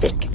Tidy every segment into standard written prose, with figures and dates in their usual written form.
thick.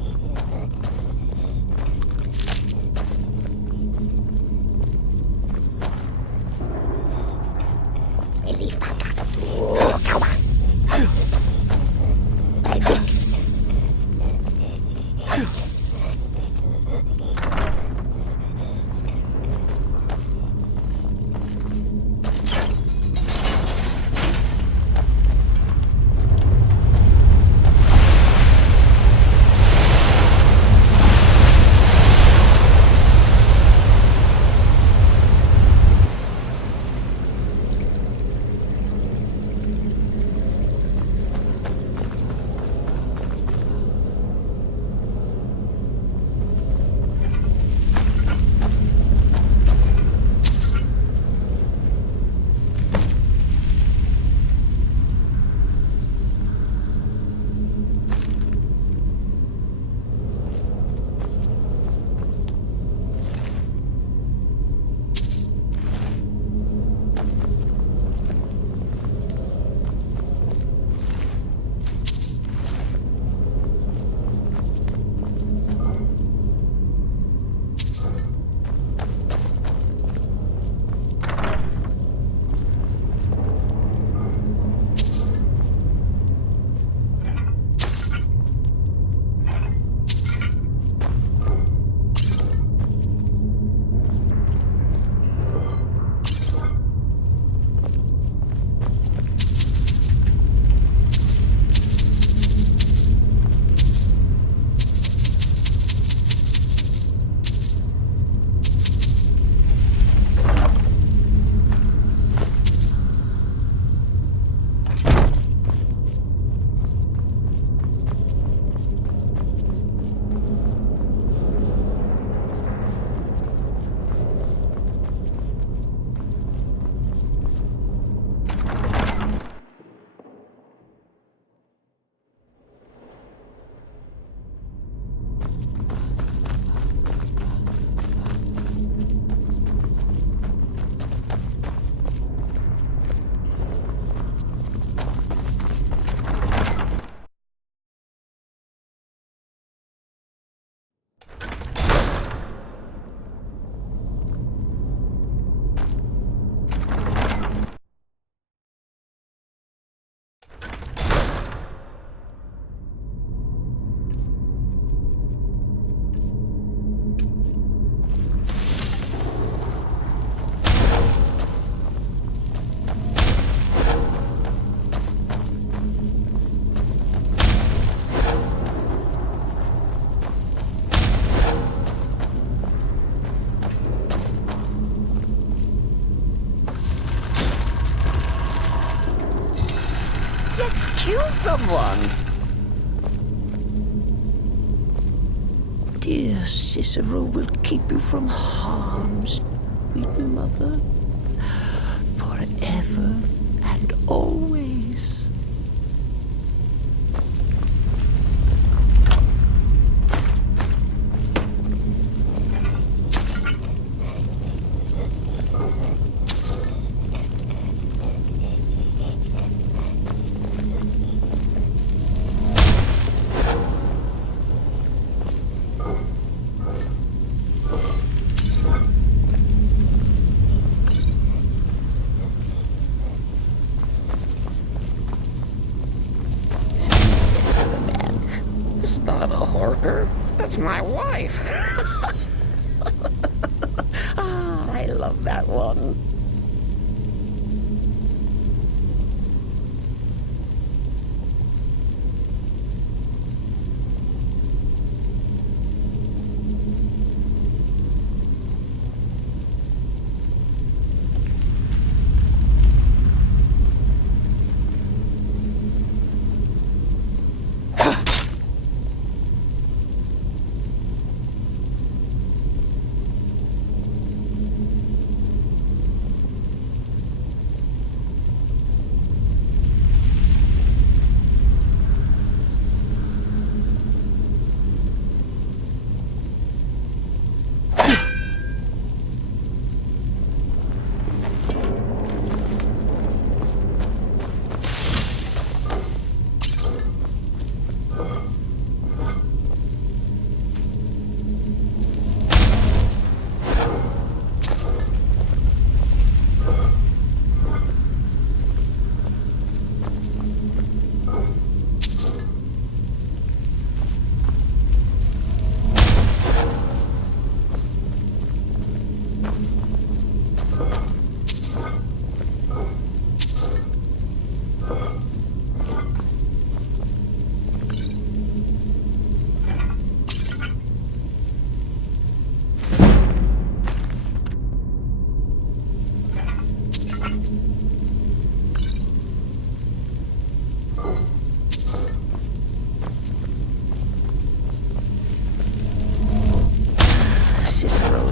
Let's kill someone. Dear Cicero will keep you from harm, sweet mother, forever and always. Not a hoarder. That's my wife. I love that one.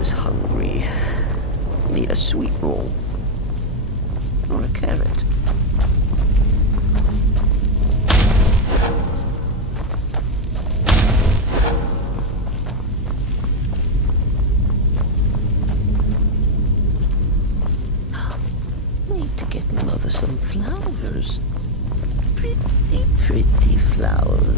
was hungry. Need a sweet roll. Or a carrot. Need to get Mother some flowers. Pretty, pretty flowers.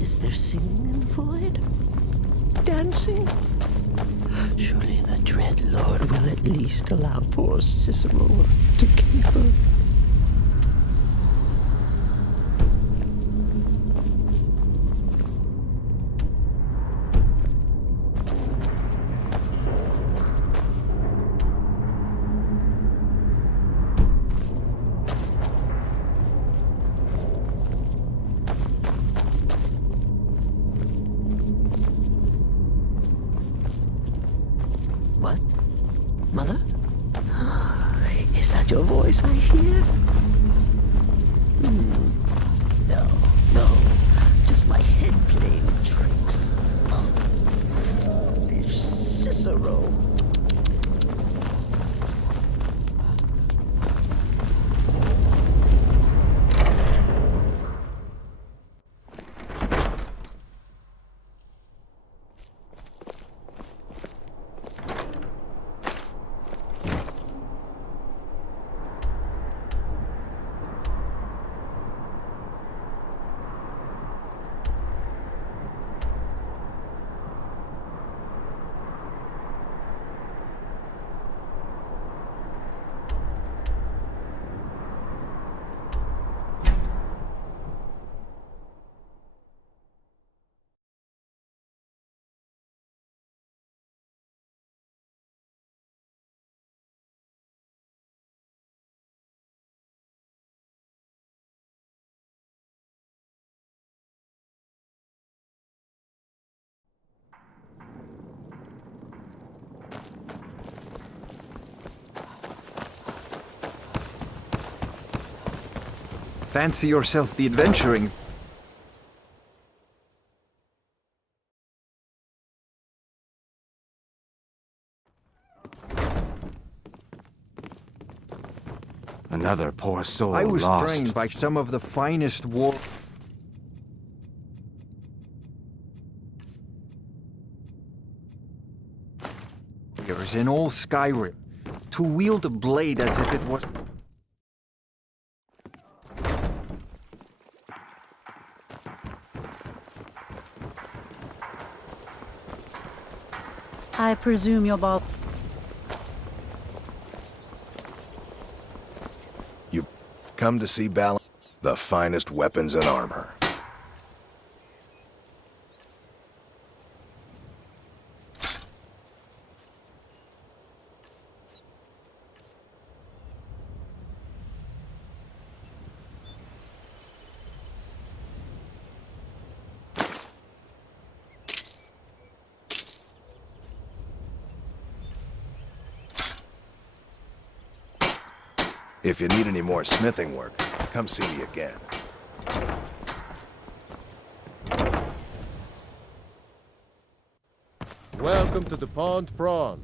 Is there singing in the void? Dancing? Surely the dread Lord will at least allow poor Cicero to keep her. What? Mother? Is that your voice I hear? No, no. Just my head playing tricks. Oh, foolish Cicero. Fancy yourself the adventuring. Another poor soul I was lost. trained by some of the finest war... warriors in all Skyrim, to wield a blade as if it was... I presume you're Bob. You've come to see balance, the finest weapons and armor. If you need any more smithing work, come see me again. Welcome to the Pond Prawn.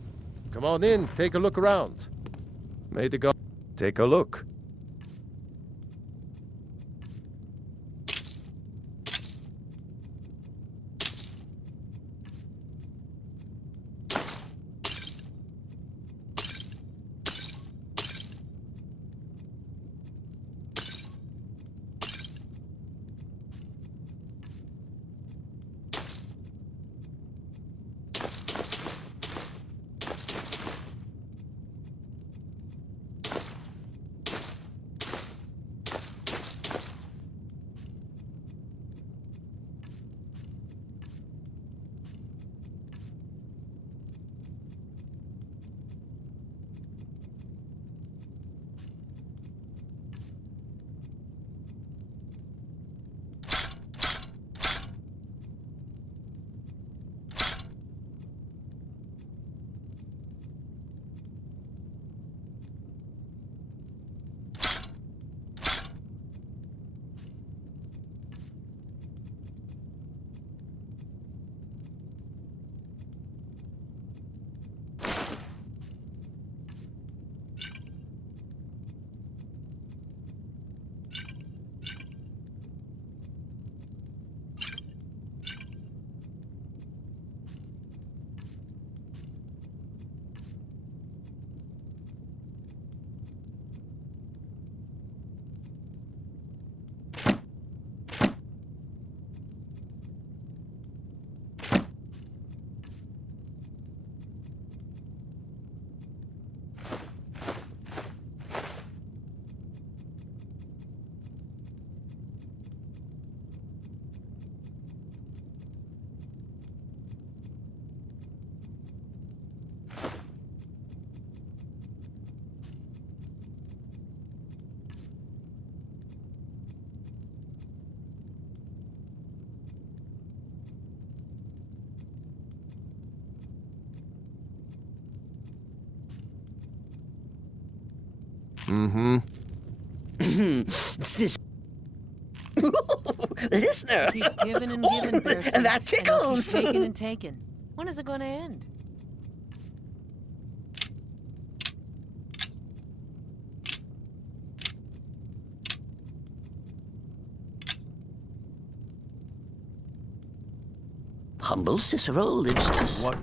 Come on in, take a look around. May the god take a look. Mm-hmm. Listener! Keep giving and giving, Percy. And that tickles! And taking and taking. When is it going to end? Humble Cicero lives to... What?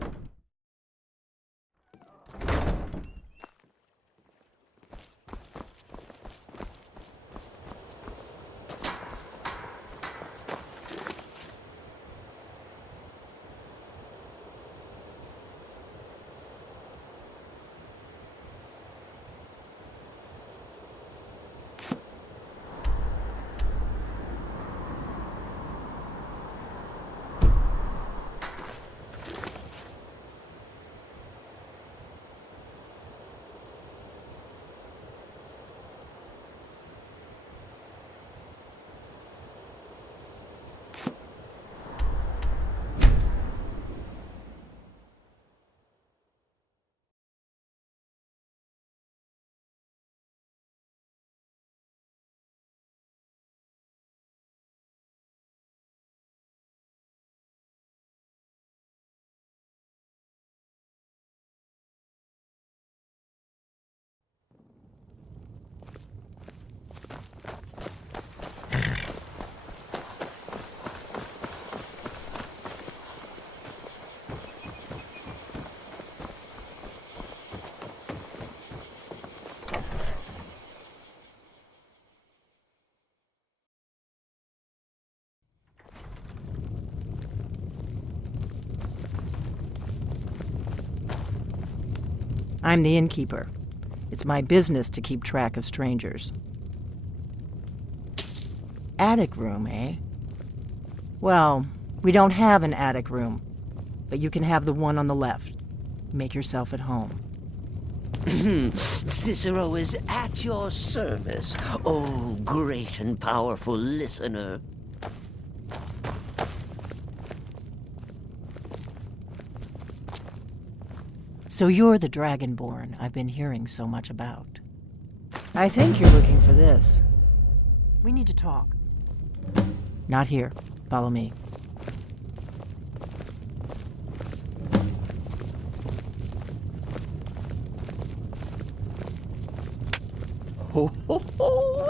I'm the innkeeper. It's my business to keep track of strangers. Attic room, eh? Well, we don't have an attic room, but you can have the one on the left. Make yourself at home. Cicero is at your service, oh great and powerful listener. So you're the Dragonborn I've been hearing so much about. I think you're looking for this. We need to talk. Not here. Follow me. Ho, ho, ho.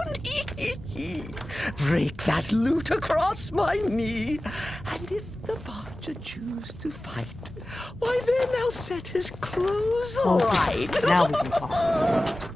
Break that loot across my knee. And if the Barger choose to fight, why then I'll set his clothes right. Now we can talk.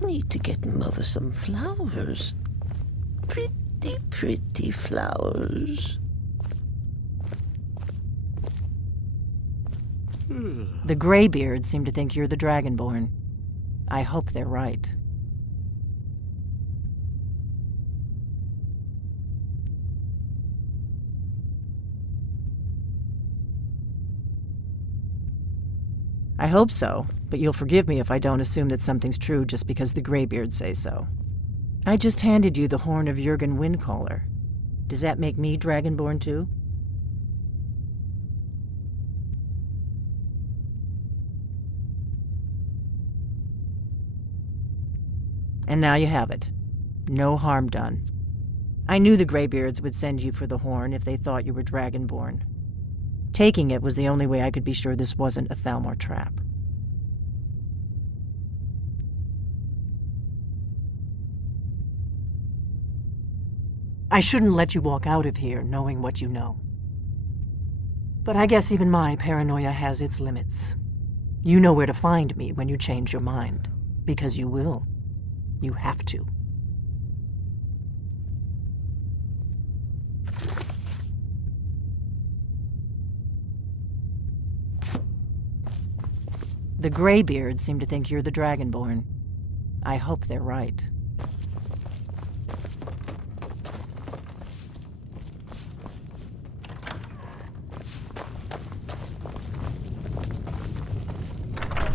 Need to get Mother some flowers. Pretty, pretty flowers. The Greybeards seem to think you're the Dragonborn. I hope they're right. I hope so, but you'll forgive me if I don't assume that something's true just because the Greybeards say so. I just handed you the horn of Jurgen Windcaller. Does that make me Dragonborn too? And now you have it. No harm done. I knew the Greybeards would send you for the horn if they thought you were Dragonborn. Taking it was the only way I could be sure this wasn't a Thalmor trap. I shouldn't let you walk out of here knowing what you know. But I guess even my paranoia has its limits. You know where to find me when you change your mind. Because you will. You have to. The Greybeards seem to think you're the Dragonborn. I hope they're right.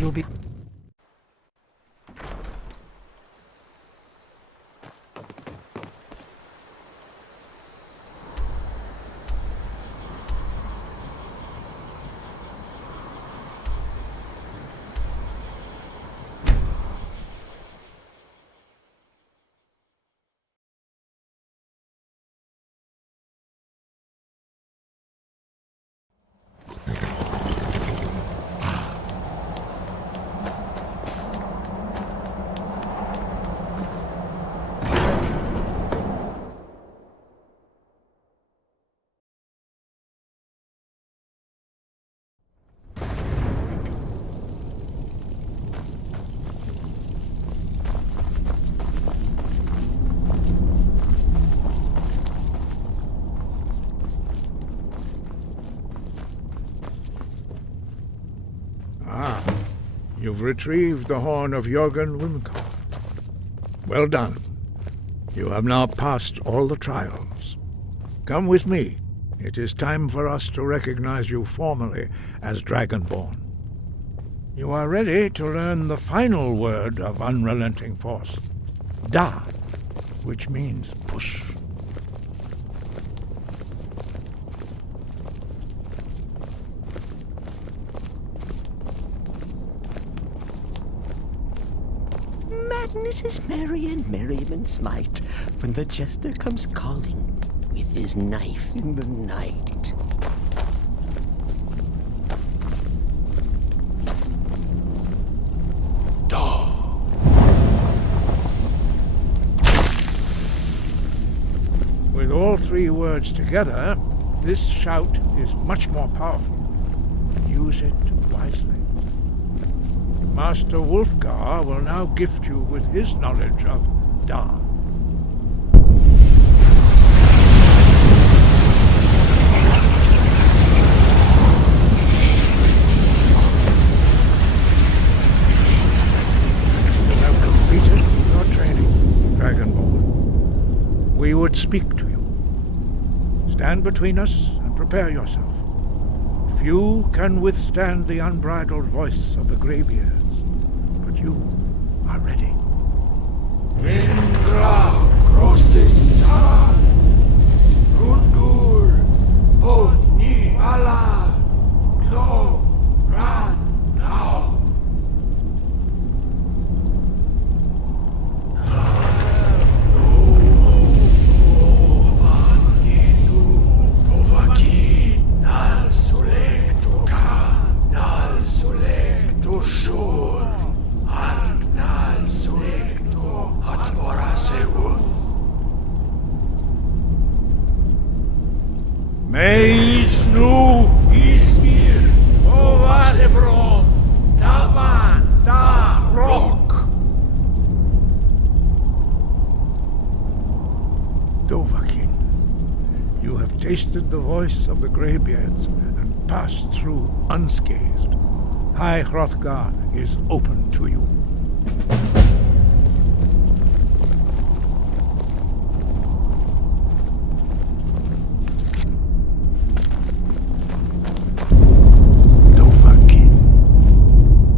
You'll be... You've retrieved the horn of Jürgen Wimka. Well done. You have now passed all the trials. Come with me. It is time for us to recognize you formally as Dragonborn. You are ready to learn the final word of unrelenting force, Da, which means push. Madness is merry and merriment's might when the jester comes calling with his knife in the night. With all three words together, this shout is much more powerful. Use it wisely. Master Wulfgar will now gift you with his knowledge of Da. You have completed your training, Dragonborn. We would speak to you. Stand between us and prepare yourself. Few can withstand the unbridled voice of the Greybeards, but you are ready. Indra Grossissa Rundur Bovni Ala Glo Ran Now Shur Argnal Sulecto Atmora Seuth Meisnu Ismir Ovalebrom Daman Da Rock Dovahkiin, you have tasted the voice of the Greybeards and passed through unscathed. High Hrothgar is open to you. Dovahkiin.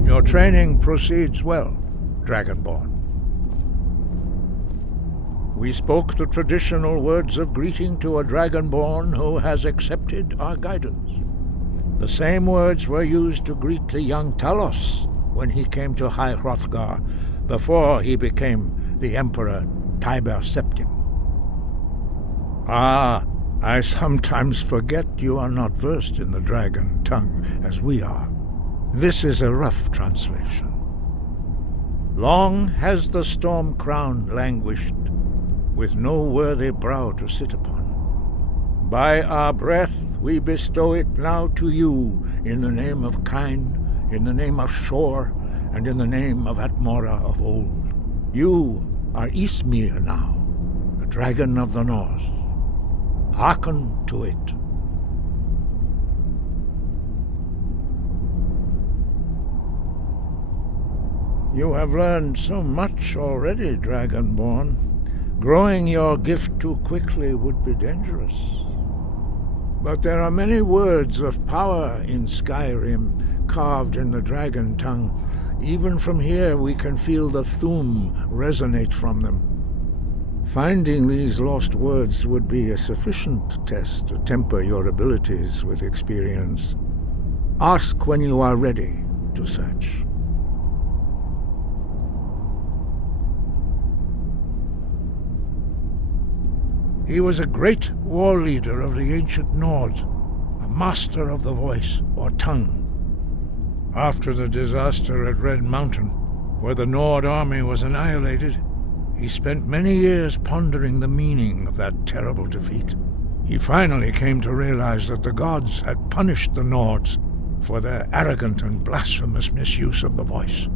Your training proceeds well, Dragonborn. We spoke the traditional words of greeting to a Dragonborn who has accepted our guidance. The same words were used to greet the young Talos when he came to High Hrothgar before he became the Emperor Tiber Septim. Ah, I sometimes forget you are not versed in the dragon tongue as we are. This is a rough translation. Long has the storm crown languished, with no worthy brow to sit upon. By our breath we bestow it now to you, in the name of Kine, in the name of Shor, and in the name of Atmora of old. You are Ismir now, the dragon of the north. Hearken to it. You have learned so much already, Dragonborn. Growing your gift too quickly would be dangerous. But there are many words of power in Skyrim, carved in the dragon tongue. Even from here we can feel the Thum resonate from them. Finding these lost words would be a sufficient test to temper your abilities with experience. Ask when you are ready to search. He was a great war leader of the ancient Nords, a master of the voice, or tongue. After the disaster at Red Mountain, where the Nord army was annihilated, he spent many years pondering the meaning of that terrible defeat. He finally came to realize that the gods had punished the Nords for their arrogant and blasphemous misuse of the voice.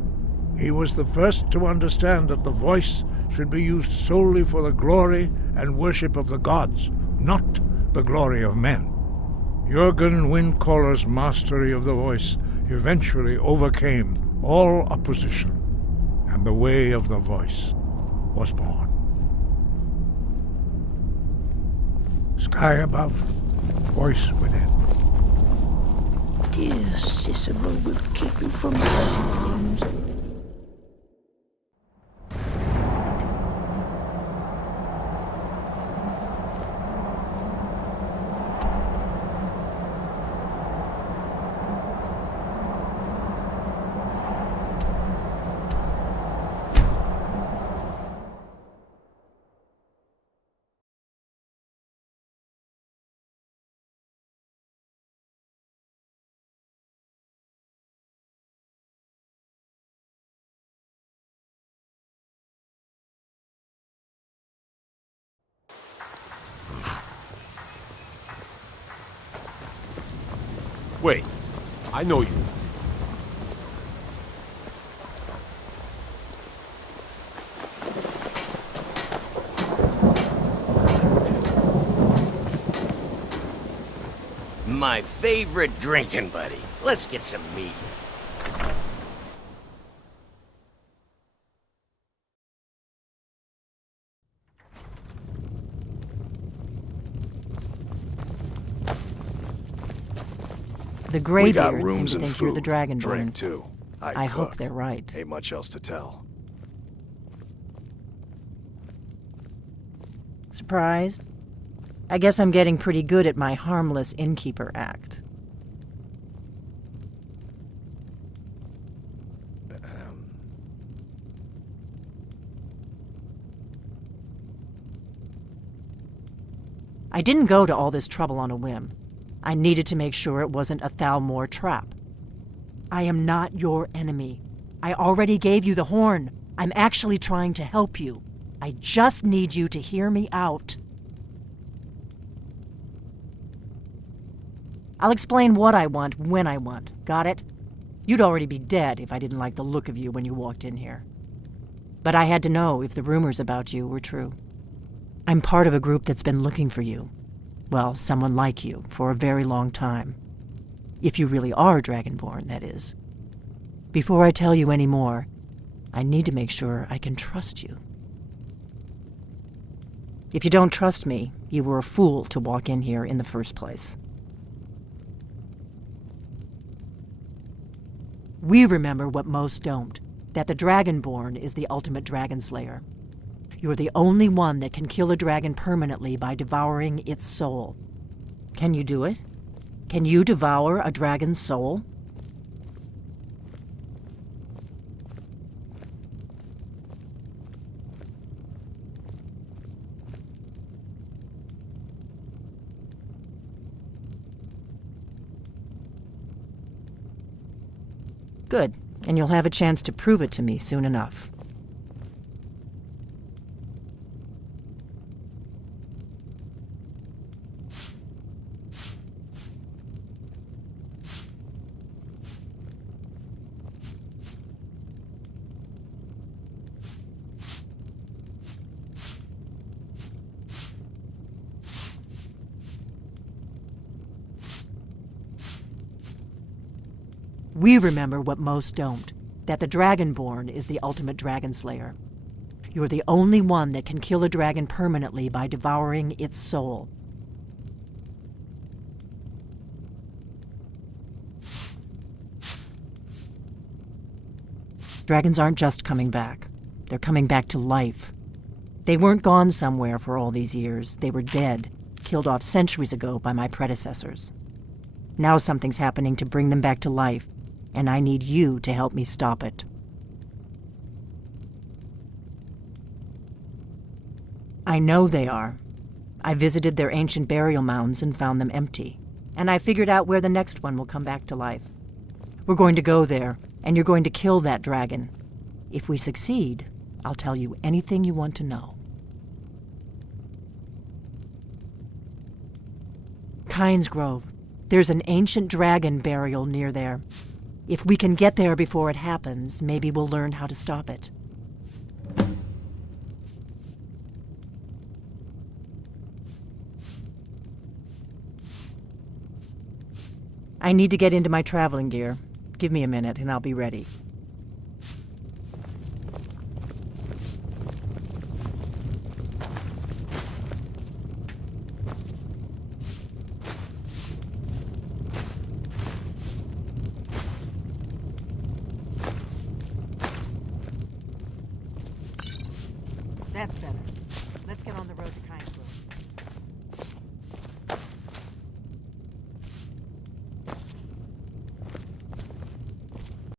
He was the first to understand that the voice should be used solely for the glory and worship of the gods, not the glory of men. Jürgen Windcaller's mastery of the voice eventually overcame all opposition, and the way of the voice was born. Sky above, voice within. Dear Cicero will keep you from harms. Wait, I know you. My favorite drinking buddy. Let's get some meat. The We got Greybeards seem rooms to and think you're the food, Dragonborn. drink too. I hope they're right. Ain't much else to tell. Surprised? I guess I'm getting pretty good at my harmless innkeeper act. I didn't go to all this trouble on a whim. I needed to make sure it wasn't a Thalmor trap. I am not your enemy. I already gave you the horn. I'm actually trying to help you. I just need you to hear me out. I'll explain what I want when I want. Got it? You'd already be dead if I didn't like the look of you when you walked in here. But I had to know if the rumors about you were true. I'm part of a group that's been looking for you. Well, someone like you, for a very long time. If you really are Dragonborn, that is. Before I tell you any more, I need to make sure I can trust you. If you don't trust me, you were a fool to walk in here in the first place. We remember what most don't, that the Dragonborn is the ultimate dragon slayer. You're the only one that can kill a dragon permanently by devouring its soul. Can you do it? Can you devour a dragon's soul? Good, and you'll have a chance to prove it to me soon enough. We remember what most don't, that the Dragonborn is the ultimate dragon slayer. You're the only one that can kill a dragon permanently by devouring its soul. Dragons aren't just coming back. They're coming back to life. They weren't gone somewhere for all these years. They were dead, killed off centuries ago by my predecessors. Now something's happening to bring them back to life, and I need you to help me stop it. I know they are. I visited their ancient burial mounds and found them empty, and I figured out where the next one will come back to life. We're going to go there, and you're going to kill that dragon. If we succeed, I'll tell you anything you want to know. Kynes Grove. There's an ancient dragon burial near there. If we can get there before it happens, maybe we'll learn how to stop it. I need to get into my traveling gear. Give me a minute and I'll be ready. That's better. Let's get on the road to